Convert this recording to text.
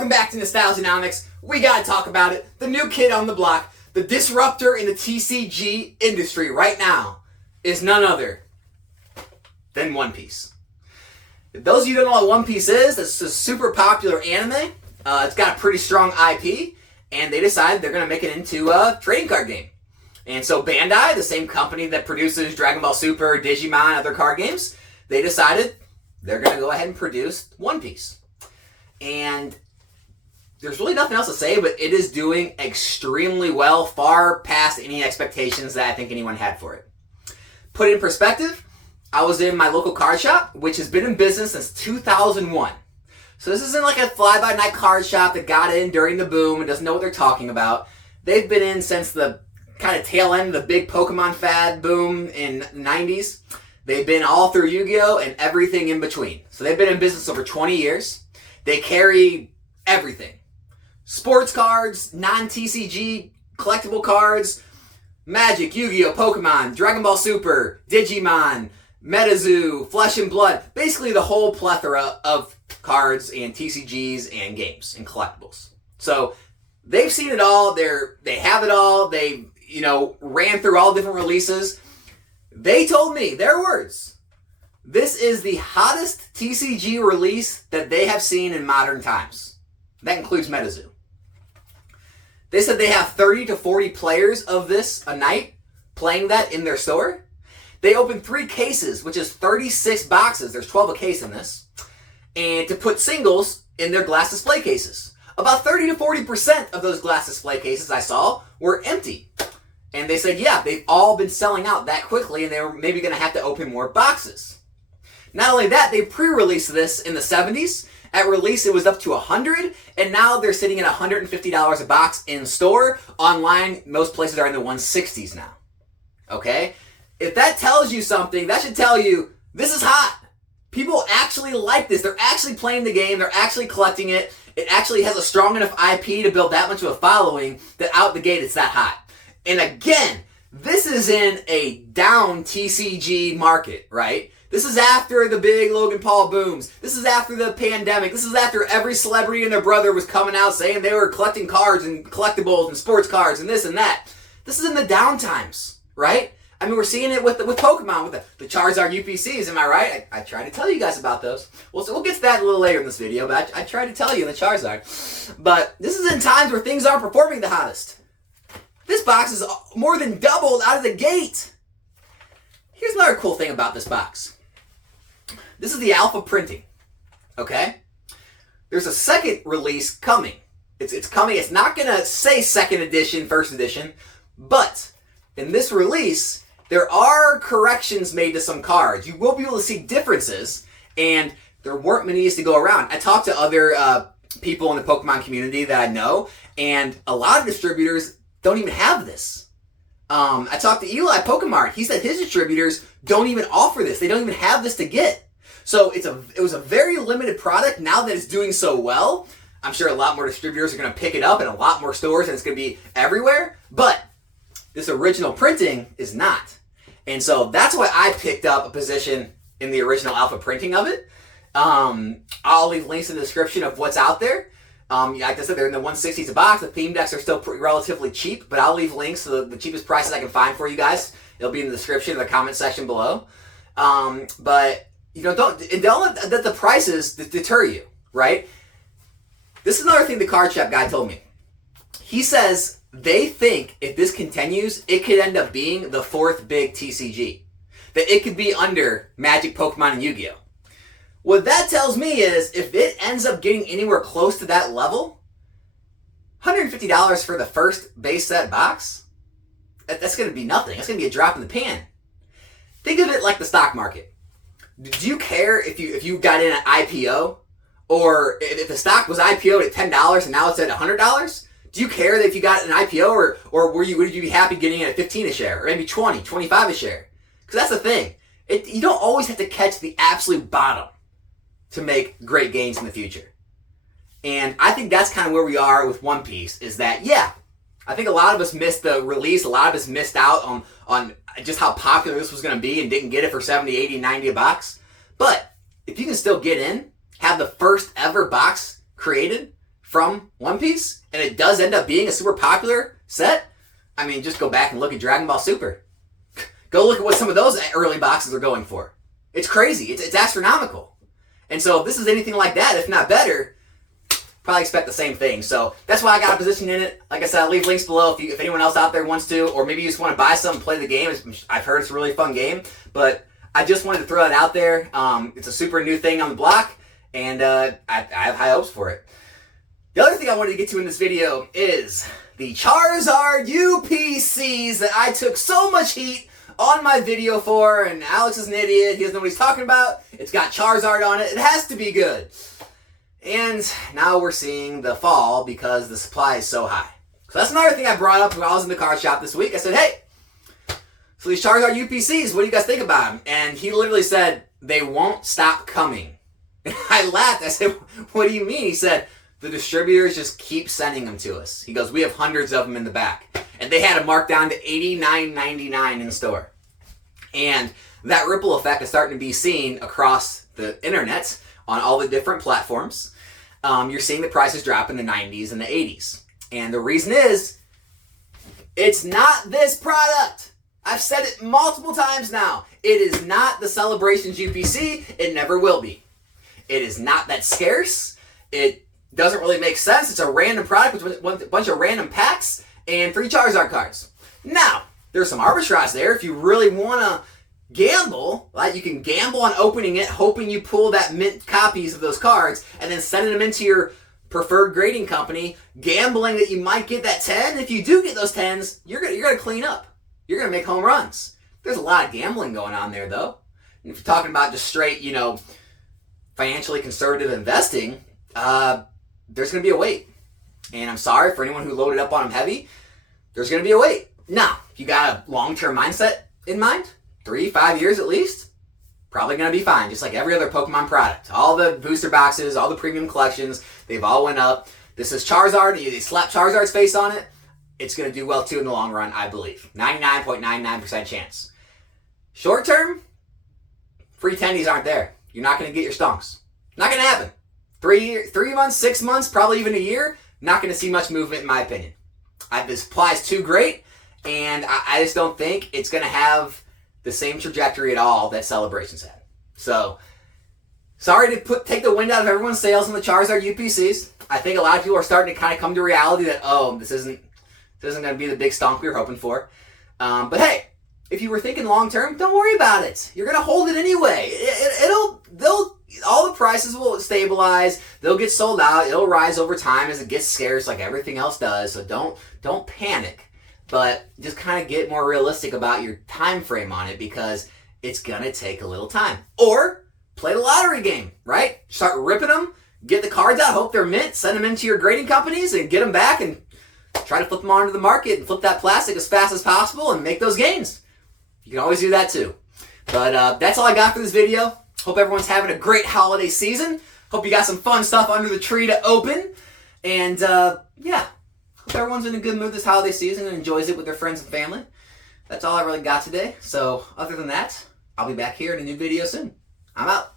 Welcome back to Nostalgianomics. We gotta talk about it. The new kid on the block, the disruptor in the TCG industry right now is none other than One Piece. If those of you who don't know what One Piece is, it's a super popular anime. It's got a pretty strong IP, and they decided they're gonna make it into a trading card game. And so Bandai, the same company that produces Dragon Ball Super, Digimon, other card games, they decided they're gonna go ahead and produce One Piece. And there's really nothing else to say, but it is doing extremely well, far past any expectations that I think anyone had for it. Put it in perspective, I was in my local card shop, which has been in business since 2001. So this isn't like a fly-by-night card shop that got in during the boom and doesn't know what they're talking about. They've been in since the kind of tail end of the big Pokemon fad boom in the 90s. They've been all through Yu-Gi-Oh! And everything in between. So they've been in business over 20 years. They carry everything. Sports cards, non-TCG, collectible cards, Magic, Yu-Gi-Oh!, Pokemon, Dragon Ball Super, Digimon, MetaZoo, Flesh and Blood. Basically the whole plethora of cards and TCGs and games and collectibles. So they've seen it all. They have it all. They, ran through all different releases. They told me, their words, this is the hottest TCG release that they have seen in modern times. That includes MetaZoo. They said they have 30 to 40 players of this a night playing that in their store. They opened 3 cases, which is 36 boxes. There's 12 a case in this. And to put singles in their glass display cases. About 30 to 40% of those glass display cases I saw were empty. And they said, yeah, they've all been selling out that quickly and they were maybe going to have to open more boxes. Not only that, they pre-released this in the 70s. At release, it was up to $100, and now they're sitting at $150 a box in store. Online, most places are in the 160s now. Okay? If that tells you something, that should tell you this is hot. People actually like this. They're actually playing the game. They're actually collecting it. It actually has a strong enough IP to build that much of a following that out the gate it's that hot. And again, this is in a down TCG market, right? This is after the big Logan Paul booms. This is after the pandemic. This is after every celebrity and their brother was coming out saying they were collecting cards and collectibles and sports cards and this and that. This is in the down times, right? I mean, we're seeing it with Pokemon, with the Charizard UPCs, am I right? I tried to tell you guys about those. We'll get to that a little later in this video, but I tried to tell you the Charizard. But this is in times where things aren't performing the hottest. This box is more than doubled out of the gate. Here's another cool thing about this box. This is the alpha printing, okay? There's a second release coming. It's coming. It's not going to say second edition, first edition, but in this release, there are corrections made to some cards. You will be able to see differences, and there weren't many to go around. I talked to other people in the Pokemon community that I know, and a lot of distributors don't even have this. I talked to Eli Pokemart. He said his distributors don't even offer this. They don't even have this to get. So it was a very limited product. Now that it's doing so well, I'm sure a lot more distributors are going to pick it up in a lot more stores and it's going to be everywhere. But this original printing is not. And so that's why I picked up a position in the original alpha printing of it. I'll leave links in the description of what's out there. Like I said, they're in the 160s a box. The theme decks are still relatively cheap, but I'll leave links to the cheapest prices I can find for you guys. It'll be in the description in the comment section below. But don't let the prices deter you, right? This is another thing the card shop guy told me. He says they think if this continues, it could end up being the 4th big TCG. That it could be under Magic, Pokemon, and Yu-Gi-Oh! What that tells me is if it ends up getting anywhere close to that level, $150 for the first base set box, that's going to be nothing. That's going to be a drop in the pan. Think of it like the stock market. Do you care if you got in an IPO, or if the stock was IPO'd at $10 and now it's at $100? Do you care that if you got an IPO, or would you be happy getting in at 15 a share, or maybe 20, 25 a share? Because that's the thing. You don't always have to catch the absolute bottom to make great gains in the future. And I think that's kind of where we are with One Piece, is that, yeah, I think a lot of us missed the release. A lot of us missed out on just how popular this was going to be and didn't get it for 70, 80, 90 a box. But if you can still get in, have the first ever box created from One Piece, and it does end up being a super popular set, I mean, just go back and look at Dragon Ball Super. Go look at what some of those early boxes are going for. It's crazy. It's astronomical. And so if this is anything like that, if not better, probably expect the same thing. So that's why I got a position in it. Like I said, I'll leave links below if anyone else out there wants to, or maybe you just want to buy some and play the game. I've heard it's a really fun game, but I just wanted to throw it out there. It's a super new thing on the block, and I have high hopes for it. The other thing I wanted to get to in this video is the Charizard UPCs that I took so much heat on my video for, and Alex is an idiot. He doesn't know what he's talking about. It's got Charizard on it. It has to be good. And now we're seeing the fall because the supply is so high. So that's another thing I brought up when I was in the card shop this week. I said, hey, so these Charizard UPCs, what do you guys think about them? And he literally said, they won't stop coming. And I laughed. I said, what do you mean? He said, the distributors just keep sending them to us. He goes, we have hundreds of them in the back. And they had them marked down to $89.99 in store. And that ripple effect is starting to be seen across the internet on all the different platforms. You're seeing the prices drop in the 90s and the 80s. And the reason is, it's not this product. I've said it multiple times now. It is not the Celebrations UPC. It never will be. It is not that scarce. It doesn't really make sense. It's a random product with a bunch of random packs and 3 Charizard cards. Now, there's some arbitrage there. If you really want to gamble, right? You can gamble on opening it, hoping you pull that mint copies of those cards, and then sending them into your preferred grading company, gambling that you might get that 10. If you do get those 10s, you're gonna clean up. You're gonna make home runs. There's a lot of gambling going on there, though. And if you're talking about just straight, financially conservative investing, there's gonna be a wait. And I'm sorry for anyone who loaded up on them heavy. There's gonna be a wait. Now, if you got a long-term mindset in mind, 3-5 years at least, probably going to be fine, just like every other Pokemon product. All the booster boxes, all the premium collections, they've all went up. This is Charizard. They slap Charizard's face on it. It's going to do well, too, in the long run, I believe. 99.99% chance. Short term, free tendies aren't there. You're not going to get your stonks. Not going to happen. 3 months, 6 months, probably even a year, not going to see much movement, in my opinion. The supply is too great, and I just don't think it's going to have the same trajectory at all that Celebrations had. So, sorry to take the wind out of everyone's sails on the Charizard UPCs. I think a lot of people are starting to kind of come to reality that, this isn't going to be the big stonk we were hoping for. But hey, if you were thinking long term, don't worry about it. You're going to hold it anyway. All the prices will stabilize. They'll get sold out. It'll rise over time as it gets scarce, like everything else does. So don't panic. But just kind of get more realistic about your time frame on it, because it's going to take a little time. Or play the lottery game, right? Start ripping them, get the cards out, hope they're mint, send them into your grading companies and get them back and try to flip them onto the market and flip that plastic as fast as possible and make those gains. You can always do that too. But that's all I got for this video. Hope everyone's having a great holiday season. Hope you got some fun stuff under the tree to open. And yeah. Hope everyone's in a good mood this holiday season and enjoys it with their friends and family. That's all I really got today. So, other than that, I'll be back here in a new video soon. I'm out.